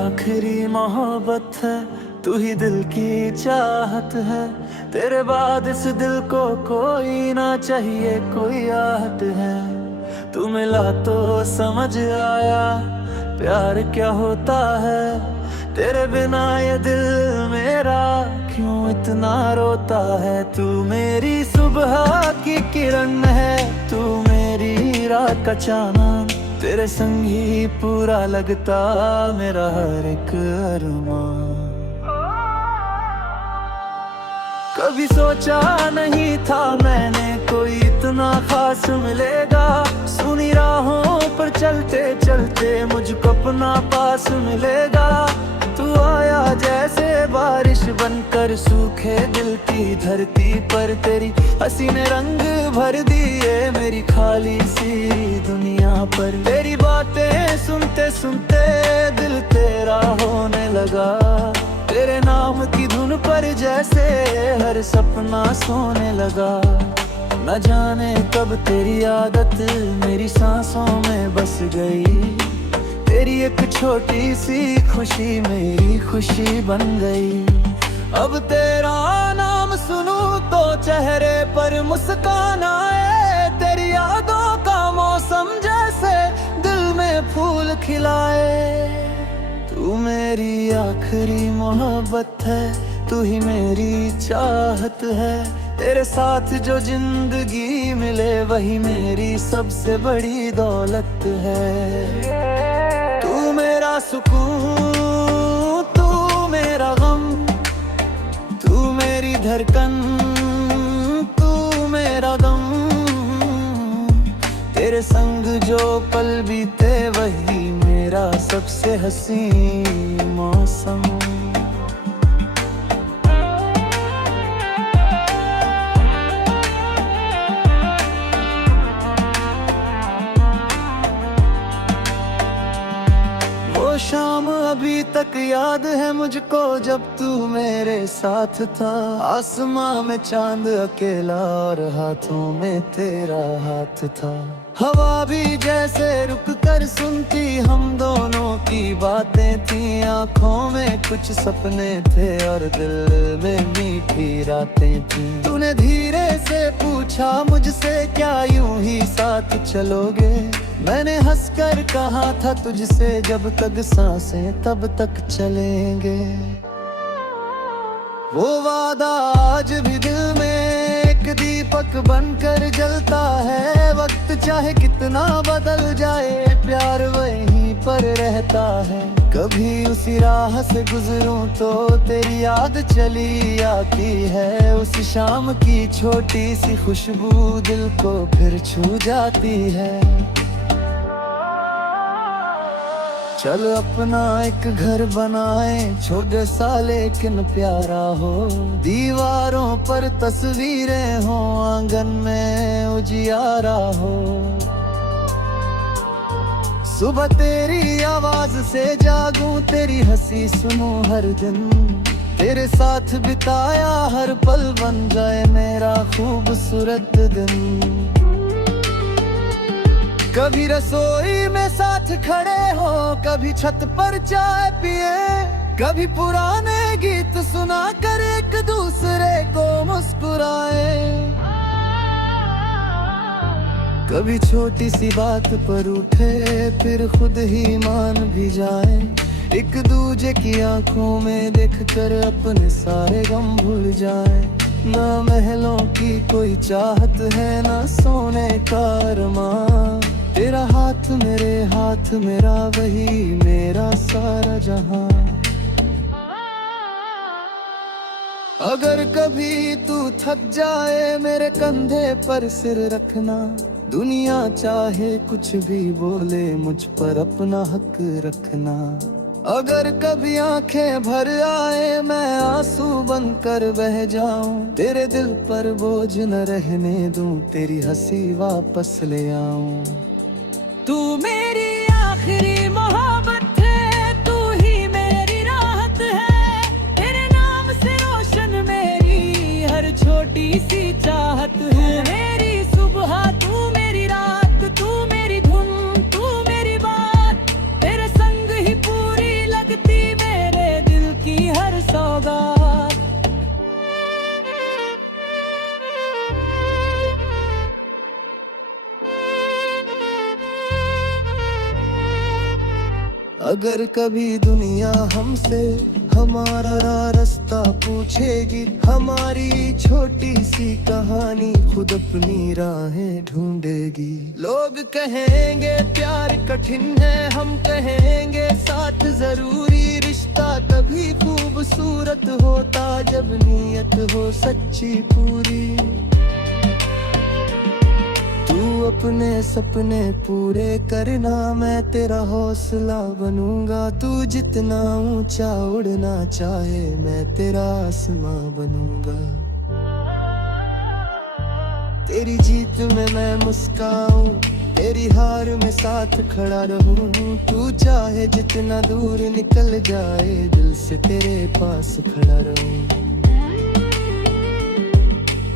आखिरी मोहब्बत है, तू ही दिल की चाहत है। तेरे बाद इस दिल को कोई ना चाहिए, कोई आहत है। तू मिला तो समझ आया प्यार क्या होता है। तेरे बिना ये दिल मेरा क्यों इतना रोता है। तू मेरी सुबह की किरण है, तू मेरी रात का चांद। तेरे संग ही पूरा लगता मेरा हर एक अरमान। कभी सोचा नहीं था मैंने कोई इतना खास मिलेगा। सुनी राहों पर चलते चलते मुझको अपना पास मिलेगा। तू आया जैसे बारिश बनकर सूखे दिल की धरती पर। तेरी हंसी ने रंग भर दिए मेरी खाली सी दुनिया पर। तेरी बातें सुनते सुनते दिल तेरा होने लगा। तेरे नाम की धुन पर जैसे हर सपना सोने लगा। न जाने कब तेरी आदत मेरी सांसों में बस गई। तेरी एक छोटी सी खुशी मेरी खुशी बन गई। अब तेरा नाम सुनूं तो चेहरे पर मुस्कान आए। तेरी यादों का मौसम जैसे दिल में फूल खिलाए। तू मेरी आखिरी मोहब्बत है, तू ही मेरी चाहत है। तेरे साथ जो जिंदगी मिले वही मेरी सबसे बड़ी दौलत है। तू मेरा सुकून, तू मेरा गम, तू मेरी धड़कन, तू मेरा दम। तेरे संग जो पल बीते वही मेरा सबसे हसीन मौसम। वो शाम अभी तक याद है मुझको जब तू मेरे साथ था। आसमां में चांद अकेला और हाथों में तेरा हाथ था। हवा भी जैसे रुक कर सुनती हम दोनों की बातें थी। आंखों में कुछ सपने थे और दिल में मीठी रातें थी। तूने धीरे से पूछा मुझसे क्या यूं ही साथ चलोगे। मैंने हंसकर कहा था तुझसे जब तक सांसें तब तक चलेंगे। वो वादा आज भी दिल में एक दीपक बनकर जलता है। वक्त चाहे कितना बदल जाए प्यार वहीं पर रहता है। कभी उसी राह से गुजरूं तो तेरी याद चली आती है। उस शाम की छोटी सी खुशबू दिल को फिर छू जाती है। चल अपना एक घर बनाए, छोटे सा लेकिन प्यारा हो। दीवारों पर तस्वीरें हो, आंगन में उजियारा हो। सुबह तेरी आवाज से जागूं, तेरी हंसी सुनूं हर दिन। तेरे साथ बिताया हर पल बन जाए मेरा खूबसूरत दिन। कभी रसोई में साथ खड़े हो, कभी छत पर चाय पिए। कभी पुराने गीत सुना कर एक दूसरे को मुस्कुराए। कभी छोटी सी बात पर उठे फिर खुद ही मान भी जाए। एक दूजे की आंखों में देखकर अपने सारे गम भूल जाए। ना महलों की कोई चाहत है, ना सोने का अरमान। तेरा हाथ मेरे हाथ, मेरा वही मेरा सारा जहां। अगर कभी तू थक जाए मेरे कंधे पर सिर रखना। दुनिया चाहे कुछ भी बोले मुझ पर अपना हक रखना। अगर कभी आंखें भर आए मैं आंसू बनकर बह जाऊं। तेरे दिल पर बोझ न रहने दूं, तेरी हंसी वापस ले आऊं। तू मेरी आखिरी मोहब्बत है, तू ही मेरी राहत है। तेरे नाम से रोशन मेरी हर छोटी सी चाहत है। मेरी सुबह तू मेरी रात, तू मेरी धुन, तू मेरी बात। तेरे संग ही पूरी लगती अगर कभी दुनिया हमसे हमारा रास्ता पूछेगी, हमारी छोटी सी कहानी खुद अपनी राहें ढूंढेगी। लोग कहेंगे प्यार कठिन है, हम कहेंगे साथ जरूरी। रिश्ता तभी खूबसूरत होता जब नीयत हो सच्ची पूरी। तू अपने सपने पूरे करना, मैं तेरा हौसला बनूंगा। तू जितना ऊंचा उड़ना चाहे, मैं तेरा आसमां बनूंगा। तेरी जीत में मैं मुस्काऊं, तेरी हार में साथ खड़ा रहूं। तू चाहे जितना दूर निकल जाए, दिल से तेरे पास खड़ा रहूं।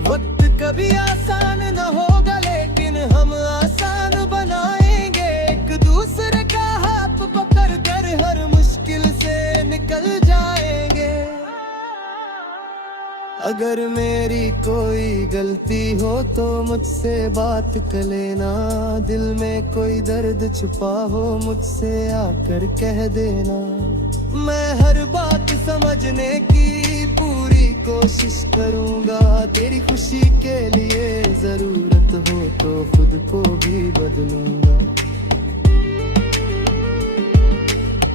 वक्त कभी आसान न होगा, लेकिन हम आसान बनाएंगे। एक दूसरे का हाथ पकड़ कर हर मुश्किल से निकल जाएंगे। अगर मेरी कोई गलती हो तो मुझसे बात कर लेना। दिल में कोई दर्द छुपा हो, मुझसे आकर कह देना। मैं हर बात समझने की पूरी कोशिश करूंगा। तेरी खुशी के लिए जरूरत हो तो खुद को भी बदलूंगा।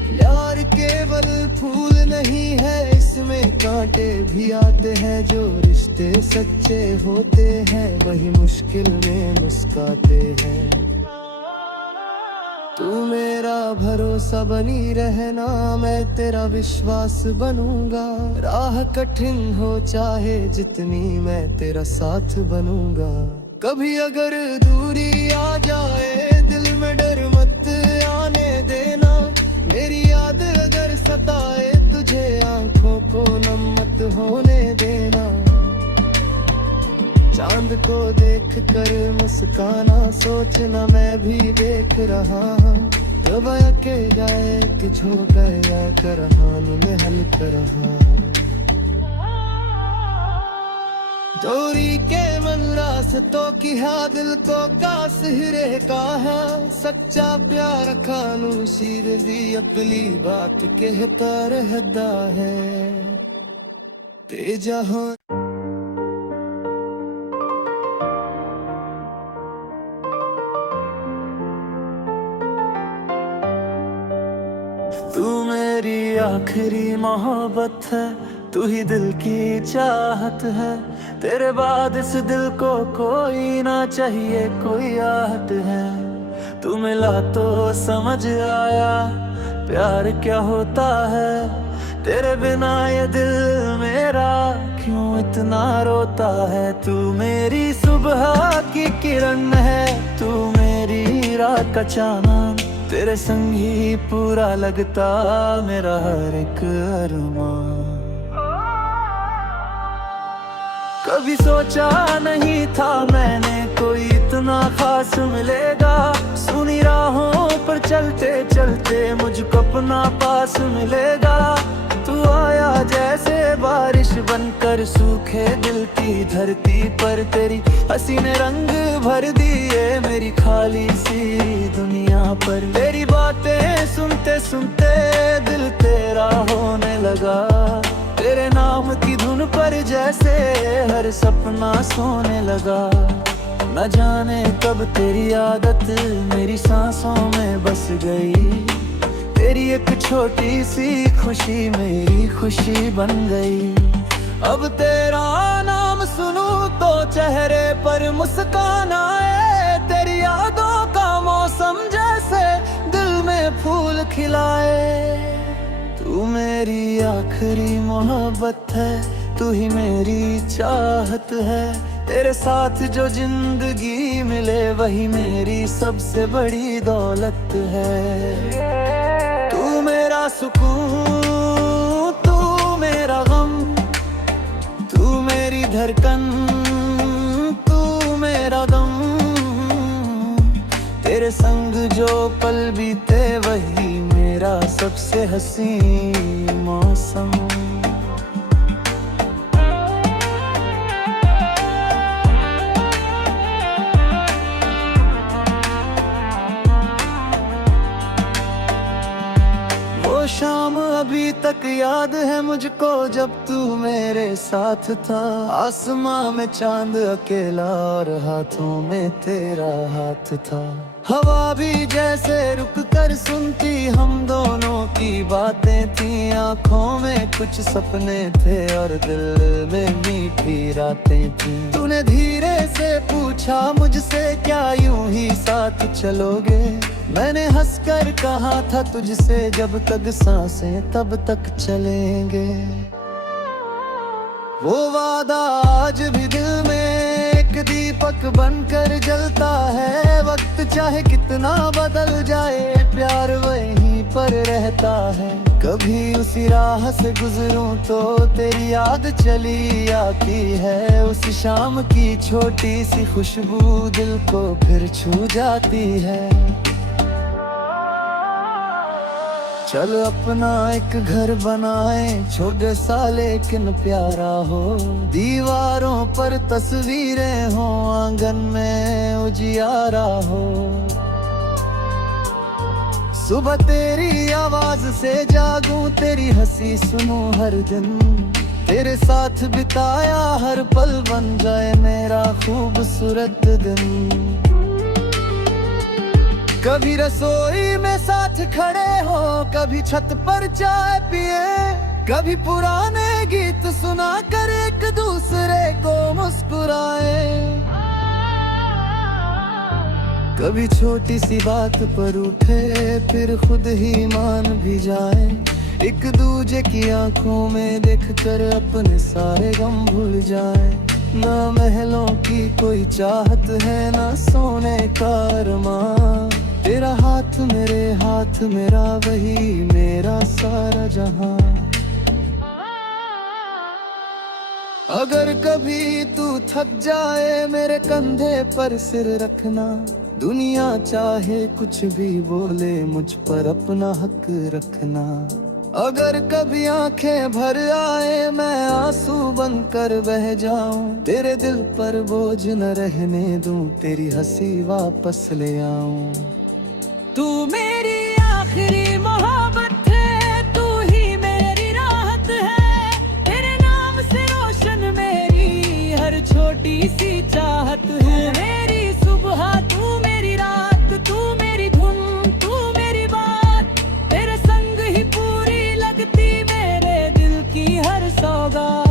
प्यार केवल फूल नहीं है, इसमें कांटे भी आते हैं। जो रिश्ते सच्चे होते हैं, वही मुश्किल में मुस्काते हैं। तू मेरा भरोसा बनी रहना, मैं तेरा विश्वास बनूंगा। राह कठिन हो चाहे जितनी, मैं तेरा साथ बनूंगा। कभी अगर दूरी आ जाए, दिल में डर मत आने देना। मेरी याद अगर सताए तुझे, आंखों को नम मत होने देना। चांद को देख कर मुस्काना, सोचना मैं भी देख रहा हूँ। जब के जाए कि झोंक गया करहान में हल्क रहा। चोरी के मन रास्तों की है, दिल को कास हिरे का है। सच्चा प्यार खानू शीर दी अगली बात कहता रहता है। ते जहां तू मेरी आखिरी मोहब्बत है, तू ही दिल की चाहत है। तेरे बाद इस दिल को कोई ना चाहिए, कोई आहत है। तू मिला तो समझ आया प्यार क्या होता है। तेरे बिना ये दिल मेरा क्यों इतना रोता है। तू मेरी सुबह की किरण है, तू मेरी रात का चांद। तेरे संग ही पूरा लगता मेरा हर एक अरमान। कभी सोचा नहीं था मैंने कोई इतना खास मिलेगा। सुनी राहों पर चलते चलते मुझको अपना पास मिलेगा। तू आया जैसे बारिश बनकर सूखे दिल की धरती पर। तेरी हंसी ने रंग भर दिए मेरी खाली सी दुनिया पर। तेरी बातें सुनते सुनते दिल तेरा होने लगा। तेरे नाम की धुन पर जैसे हर सपना सोने लगा। न जाने कब तेरी आदत मेरी सांसों में बस गई। तेरी एक छोटी सी खुशी मेरी खुशी बन गई। अब तेरा नाम सुनूं तो चेहरे पर मुस्कान आए। तेरी यादों का मौसम जैसे दिल में फूल खिलाए। तू मेरी आखिरी मोहब्बत है, तू ही मेरी चाहत है। तेरे साथ जो जिंदगी मिले वही मेरी सबसे बड़ी दौलत है। तू मेरा सुकून, तू मेरा गम, तू मेरी धड़कन, तू मेरा दम। तेरे संग जो पल बीते वही मेरा सबसे हसीन मौसम। एक याद है मुझको जब तू मेरे साथ था, आसमां में चांद अकेला और हाथों में तेरा हाथ था। हवा भी जैसे रुक कर सुनती हम दोनों की बातें थी, आंखों में कुछ सपने थे और दिल में मीठी रातें थी। तूने धीरे से पूछा मुझसे क्या यूं ही साथ चलोगे, मैंने हंसकर कहा था तुझसे जब तक सांसें तब तक चलेंगे। वो वादा आज भी दिल में एक दीपक बनकर जलता है, वक्त चाहे कितना बदल जाए प्यार वहीं पर रहता है। कभी उसी राह से गुजरूं तो तेरी याद चली आती है, उस शाम की छोटी सी खुशबू दिल को फिर छू जाती है। चल अपना एक घर बनाए, छोटे सा लेकिन प्यारा हो, दीवारों पर तस्वीरें हो, आंगन में उजियारा हो। सुबह तेरी आवाज से जागूं, तेरी हंसी सुनूं हर दिन, तेरे साथ बिताया हर पल बन जाए मेरा खूबसूरत दिन। कभी रसोई में साथ खड़े हो, कभी छत पर चाय पिए, कभी पुराने गीत सुना कर एक दूसरे को मुस्कुराए। कभी छोटी सी बात पर उठे फिर खुद ही मान भी जाए, एक दूजे की आंखों में देखकर अपने सारे गम भूल जाए। ना महलों की कोई चाहत है ना सोने का अरमान, तेरा हाथ मेरे हाथ मेरा वही मेरा सारा जहां। अगर कभी तू थक जाए मेरे कंधे पर सिर रखना, दुनिया चाहे कुछ भी बोले मुझ पर अपना हक रखना। अगर कभी आंखें भर आए मैं आंसू बनकर बह जाऊं, तेरे दिल पर बोझ न रहने दूं, तेरी हंसी वापस ले आऊं। तू मेरी आखिरी मोहब्बत है, तू ही मेरी राहत है, तेरे नाम से रोशन मेरी हर छोटी सी चाहत है। मेरी सुबह तू मेरी रात, तू मेरी धुन तू मेरी बात, तेरे संग ही पूरी लगती मेरे दिल की हर सौगात।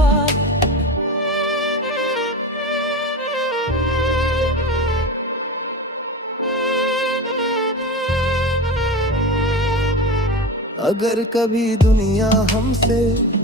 अगर कभी दुनिया हमसे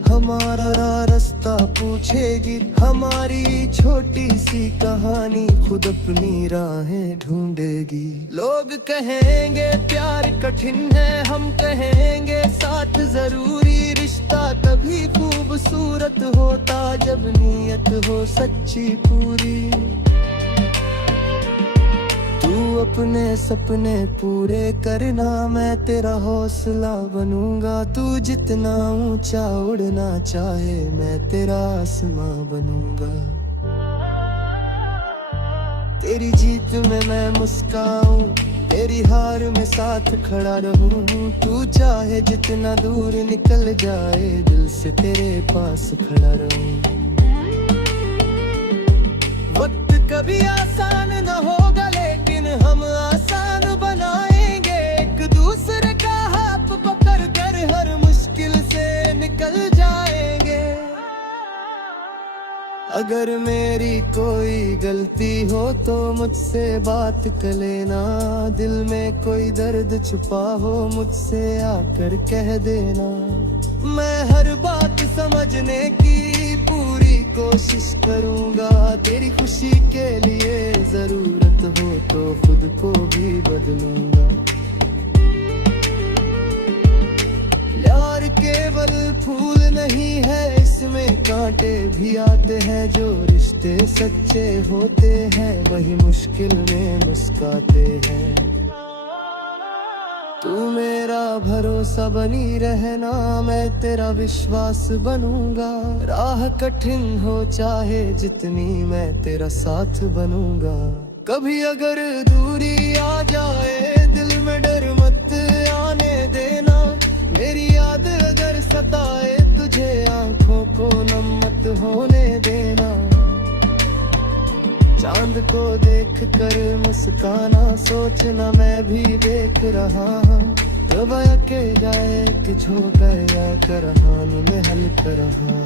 हमारा रास्ता पूछेगी, हमारी छोटी सी कहानी खुद अपनी राहें ढूंढेगी। लोग कहेंगे प्यार कठिन है, हम कहेंगे साथ जरूरी, रिश्ता तभी खूबसूरत होता जब नीयत हो सच्ची पूरी। तू अपने सपने पूरे करना, मैं तेरा हौसला बनूंगा, तू जितना ऊंचा उड़ना चाहे मैं तेरा आसमां बनूंगा। तेरी जीत में मैं मुस्काऊं, तेरी हार में साथ खड़ा रहूं, तू चाहे जितना दूर निकल जाए दिल से तेरे पास खड़ा रहूं। वक्त कभी आसान न होगा लेकिन हम आसान बनाएंगे, एक दूसरे का हाथ पकड़ कर हर मुश्किल से निकल जाएंगे। अगर मेरी कोई गलती हो तो मुझसे बात कर लेना, दिल में कोई दर्द छुपा हो मुझसे आकर कह देना। मैं हर बात समझने की पूरी कोशिश करूंगा, तेरी खुशी के लिए जरूरत हो तो खुद को भी बदलूंगा। प्यार केवल फूल नहीं है, इसमें कांटे भी आते हैं, जो रिश्ते सच्चे होते हैं वही मुश्किल में मुस्काते हैं। तू मेरा भरोसा बनी रहना, मैं तेरा विश्वास बनूंगा, राह कठिन हो चाहे जितनी मैं तेरा साथ बनूंगा। कभी अगर दूरी आ जाए दिल में डर मत आने देना, मेरी याद अगर बताए तुझे, आंखों को नम मत होने देना। चांद को देख कर मुस्काना, सोचना मैं भी देख रहा हूँ। जब के जाए कि झोंक गया करहान में हल्क रहा।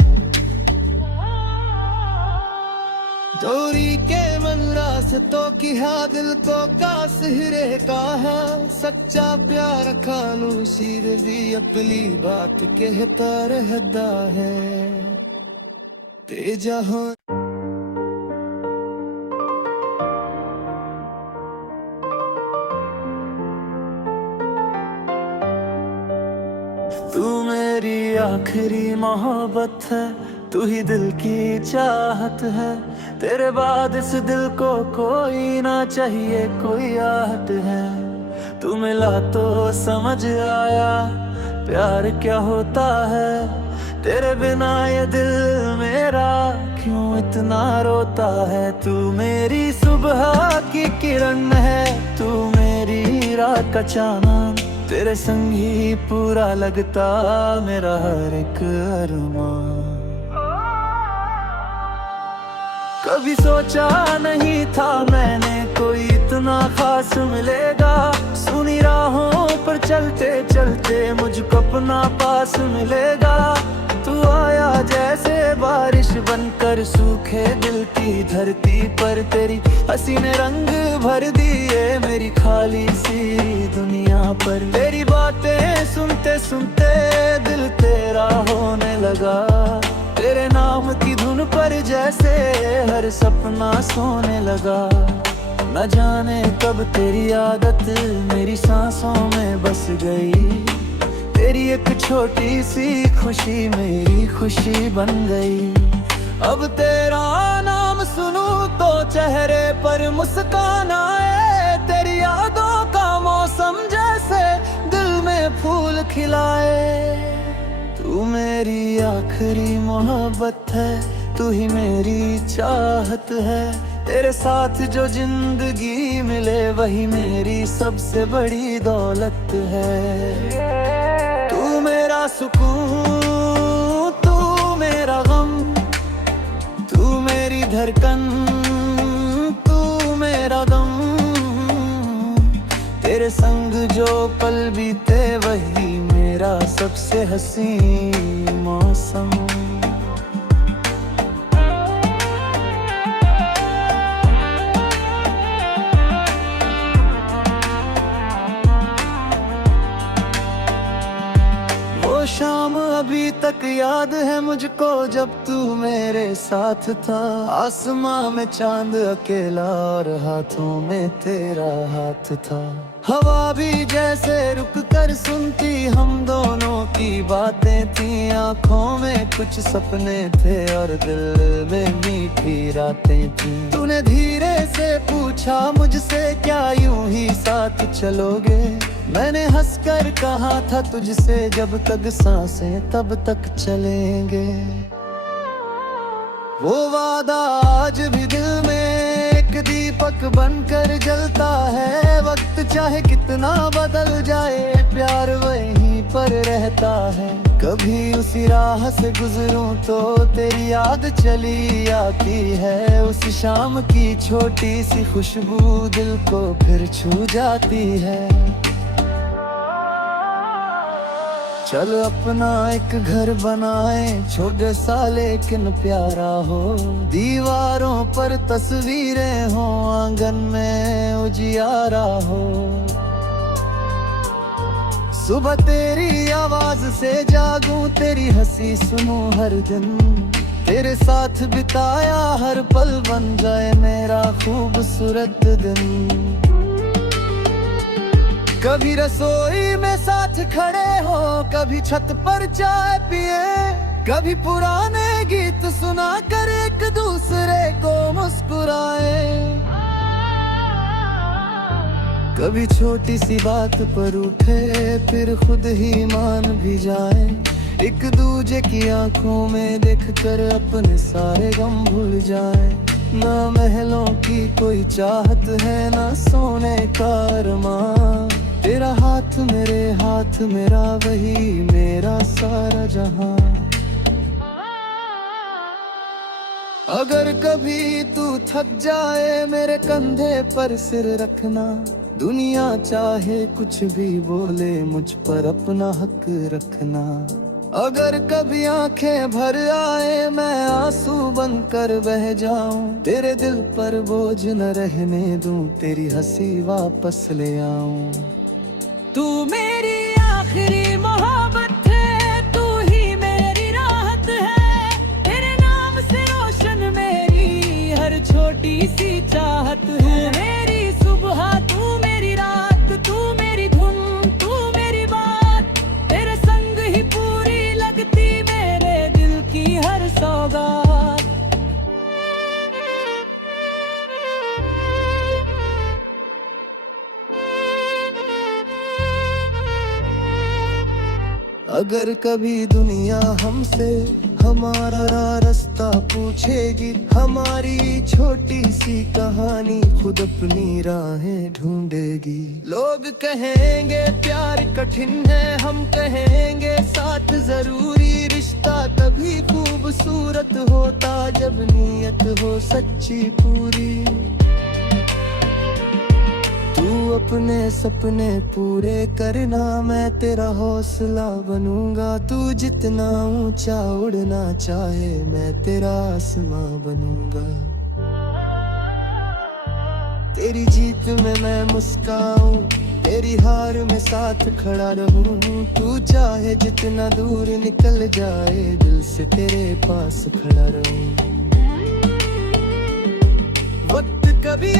जोरी के मन रास्तों की है, दिल को का सिहरे का है। सच्चा प्यार खानू शीर भी अपनी बात कहता रहता है। ते जहां तू मेरी आखिरी मोहब्बत है, तू ही दिल की चाहत है। तेरे बाद इस दिल को कोई ना चाहिए, कोई आहट है। तू मिला तो समझ आया प्यार क्या होता है। तेरे बिना ये दिल मेरा क्यों इतना रोता है। तू मेरी सुबह की किरण है, तू मेरी रात का चांद। तेरे संग ही पूरा लगता मेरा हर एक अरमान। कभी सोचा नहीं था मैंने कोई इतना खास मिलेगा। सुनी राहों पर चलते चलते मुझको अपना पास मिलेगा। तू आया जैसे बारिश बनकर सूखे दिल की धरती पर। तेरी हंसी ने रंग भर दिए मेरी खाली सी दुनिया पर। तेरी बातें सुनते सुनते दिल तेरा होने लगा। तेरे नाम की धुन पर जैसे हर सपना सोने लगा। न जाने कब तेरी आदत मेरी सांसों में बस गई। तेरी एक छोटी सी खुशी मेरी खुशी बन गई। अब तेरा नाम सुनूं तो चेहरे पर मुस्कान आए। तेरी यादों का मौसम जैसे दिल में फूल खिलाए। तू मेरी आखिरी मोहब्बत है, तू ही मेरी चाहत है। तेरे साथ जो जिंदगी मिले वही मेरी सबसे बड़ी दौलत है। तू मेरा सुकून, तू मेरा गम, तू मेरी धड़कन, तू मेरा दम। तेरे संग जो पल बीते वही मेरा सबसे हसीन मौसम। वो शाम अभी तक याद है मुझको जब तू मेरे साथ था। आसमां में चांद अकेला और हाथों में तेरा हाथ था। हवा भी जैसे रुक कर सुनती हम दोनों की बातें थी। आंखों में कुछ सपने थे और दिल में मीठी रातें थी। तूने धीरे से पूछा मुझसे क्या यूं ही साथ चलोगे। मैंने हंसकर कहा था तुझसे जब तक सांसें तब तक चलेंगे। वो वादा आज भी दिल में एक दीपक बनकर जलता है। वक्त चाहे कितना बदल जाए प्यार वहीं पर रहता है। कभी उसी राह से गुजरूं तो तेरी याद चली आती है। उस शाम की छोटी सी खुशबू दिल को फिर छू जाती है। चल अपना एक घर बनाए, छोटे सा लेकिन प्यारा हो। दीवारों पर तस्वीरें हो, आंगन में उजियारा हो। सुबह तेरी आवाज से जागूं, तेरी हंसी सुनूं हर दिन। तेरे साथ बिताया हर पल बन जाए मेरा खूबसूरत दिन। कभी रसोई में साथ खड़े हो, कभी छत पर चाय पिए। कभी पुराने गीत सुना कर एक दूसरे को मुस्कुराए। कभी छोटी सी बात पर उठे फिर खुद ही मान भी जाए। एक दूजे की आंखों में देखकर अपने सारे गम भूल जाए। ना महलों की कोई चाहत है, ना सोने का अरमान। तेरा हाथ मेरे हाथ, मेरा वही मेरा सारा जहां। अगर कभी तू थक जाए मेरे कंधे पर सिर रखना, दुनिया चाहे कुछ भी बोले मुझ पर अपना हक रखना। अगर कभी आंखें भर आए मैं आंसू बनकर बह जाऊं, तेरे दिल पर बोझ न रहने दूं, तेरी हंसी वापस ले आऊं। तू मेरी आखिरी मोहब्बत है, तू ही मेरी राहत है, तेरे नाम से रोशन मेरी हर छोटी सी चाहत है। मेरी सुबह तू मेरी रात, तू मेरी धुन तू मेरी बात, तेरे संग ही पूरी लगती मेरे दिल की हर सौगात। अगर कभी दुनिया हमसे हमारा रास्ता पूछेगी, हमारी छोटी सी कहानी खुद अपनी राहें ढूंढेगी। लोग कहेंगे प्यार कठिन है, हम कहेंगे साथ जरूरी। रिश्ता तभी खूबसूरत होता जब नीयत हो सच्ची पूरी। तू अपने सपने पूरे करना, मैं तेरा हौसला बनूंगा। तू जितना ऊंचा उड़ना चाहे मैं तेरा आसमां बनूंगा। तेरी जीत में मैं मुस्काऊं, तेरी हार में साथ खड़ा रहूं। तू चाहे जितना दूर निकल जाए, दिल से तेरे पास खड़ा रहूं। वक्त कभी